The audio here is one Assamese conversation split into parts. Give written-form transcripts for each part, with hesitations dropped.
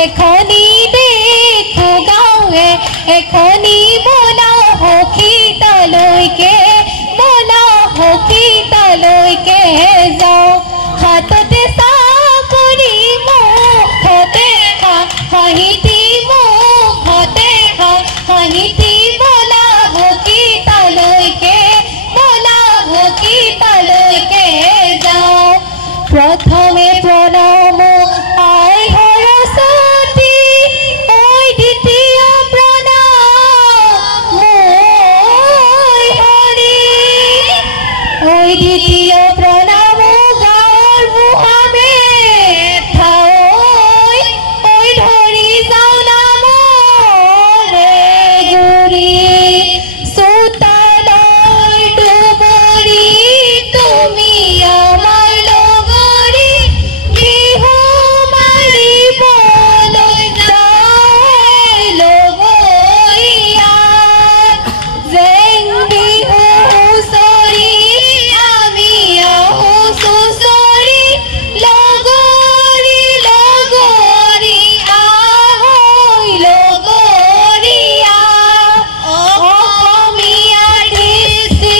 এখনি দেখো গাঁৱে এখনি বোলা সখী তালৈকে বোলা সখী তালৈকে যাওঁ হাততে চাকৰি মুখতে হাঁহিতি মুখতে হাঁহিতি বোলা সখী তালৈকে বোলা সখী তালৈকে যাওঁ প্ৰথমে প্ৰণাম আই সৰস্বতী ঐ দ্বিতীয় প্ৰণাম মই হৰি ঐ দ্বিতীয় প্ৰণাম গাঁৱৰ বুঢ়াবে ঠাই ঐ ধৰি যাওঁ নামৰে গুৰি চোতালৰ ডুবৰি তুমি আমাৰ লগৰী বিহু মাৰিবলৈ যায় লগৰীয়া জেং বিহু হুঁচৰি আমি আহো চুঁচৰি লগৰী লগৰী আহৈ লগৰীয়া অসমীয়াৰ দৃষ্টি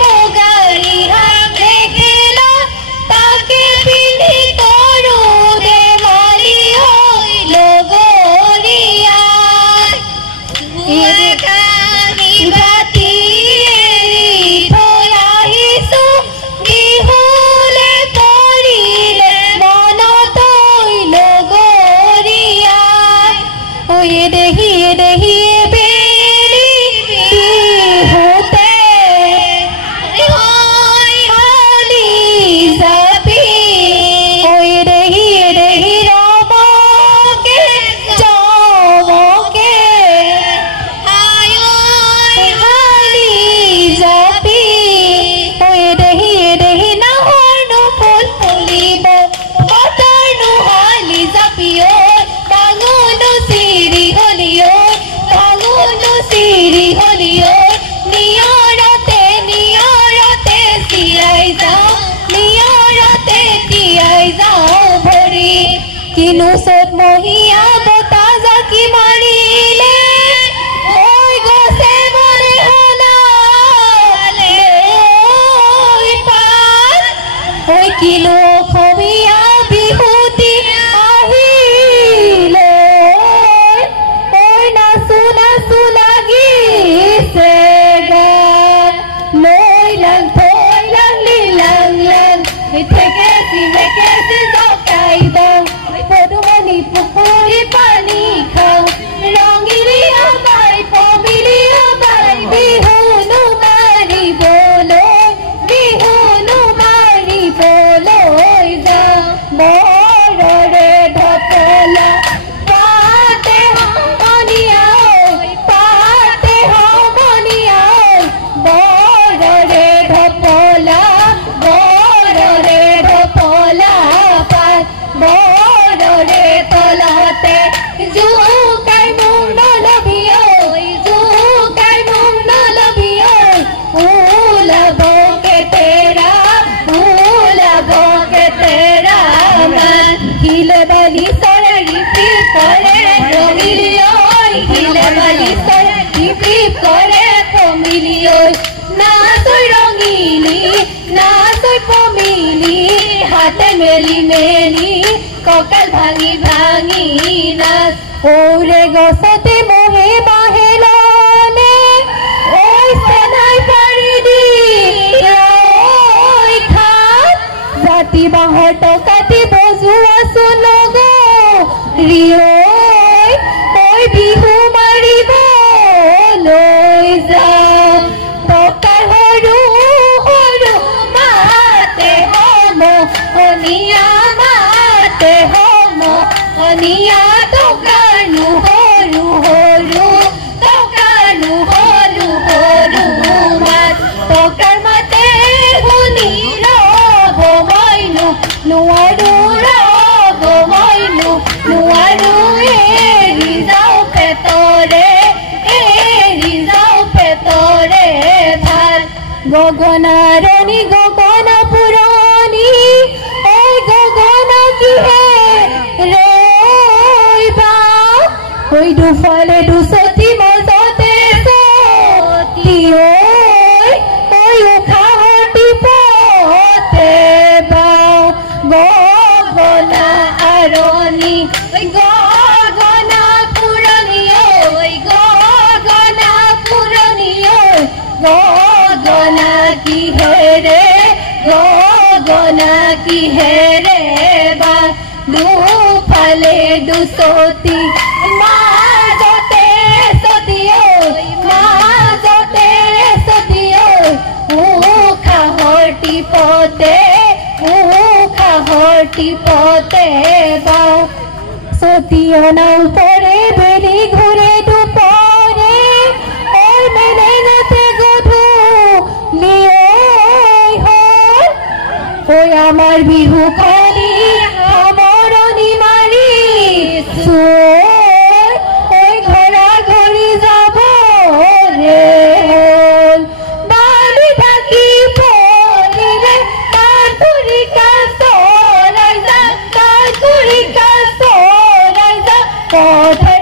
মুগাৰী মেখেলা তাকে পিন্ধি কৰোঁ ধেমালি হৈ লগৰীয়া বাতি এৰি থৈ আহিছোঁ বিহুলে পৰিলে মনত ঐ লগৰীয়া ঐ দেহি বেলি বিহুতে হালি যাবি ঐ দেহি ৰমকে জমকে হালি যাবি ঐ দেহি নাহৰনো ফুল ফুলিব বতৰ নোহালি যাবি ঐ ভাঙোনো চিৰি হলি ঐ ভাঙোনো চিৰি হলি ঐ নিয়ৰতে তিয়াই যাওঁ নিয়ৰতে তিয়াই যাওঁ ভৰি কিনো চ'ত মহীয়া বতাহ জাকি মাৰিলে ঐ গছে বনে হলালে ঐ পাত ঐ কিনো অসমীয়া বিহুতি আহিলে ঐ নাচো নাচো লাগিছে গান লৈ লাং থৈ লাং লাং থেকেচি মেকেচি জকাই দওঁ পদুমণি পুখুৰী পানী খাওঁ ৰঙিলিয়া বাই পমিলিয়া বাই বিহুনো মাৰিবলৈ যাওঁ বৰৰে ঢপলা পাতে সমনীয়া বৰৰে ঢপলা পাত বৰৰে তলতে জোকাই মোক নলবি ঐ জোকাই মোক নলবি ঐ ওলাব কেতেৰা মান হিলে বালি চৰাৰি পিপ কৰে ৰঙিলি ঐ হিলে বালি চৰাৰি পিপ কৰে পমিলি ঐ নাচৈ ৰঙিলি নাচৈ পমিলি হাতে মেলি কঁকাল ভাঙি নাচ ঔৰে গছতে মহে বাহে লনে ঐ চেনাই পাৰি দি ঐ খাত জাতি বাঁহৰ টকাতি বজোৱাচোন লগৰী ঐ বিহু মাৰিবলৈ যাওঁ টকাৰ সৰু মাতে সমনীয়া টকাৰ সৰু মাত টকাৰ মাতে শুনি ৰ'ব মইনো নোৱাৰো এৰি যাওঁ পেটৰে ভাত গগনাৰণী গগনা পুৰণি ঐ গগনা কিহে ৰে ঐ দুফালে দুচতি মাজতে চতি ঐ উশাহৰ টিপতে বাওঁ গগনা আৰণি গগনা পুৰণি গগনা পুৰণি গগনা কিহেৰে বা দুফালে দুচতি মাজতে চতি উশাহৰ টিপতে বাওঁ চতিয়না ওপৰে বেলি ঘূৰে দুপৰে মেলেঙাতে গধূলি ঐ আমাৰ বিহুখনি সামৰণি মাৰিছো ঐ ঘৰা ঘৰি যাব ৰে হ'ল বালি ঢাকি পৰিলে তাৰ তুৰিকা চৰাই যা পথে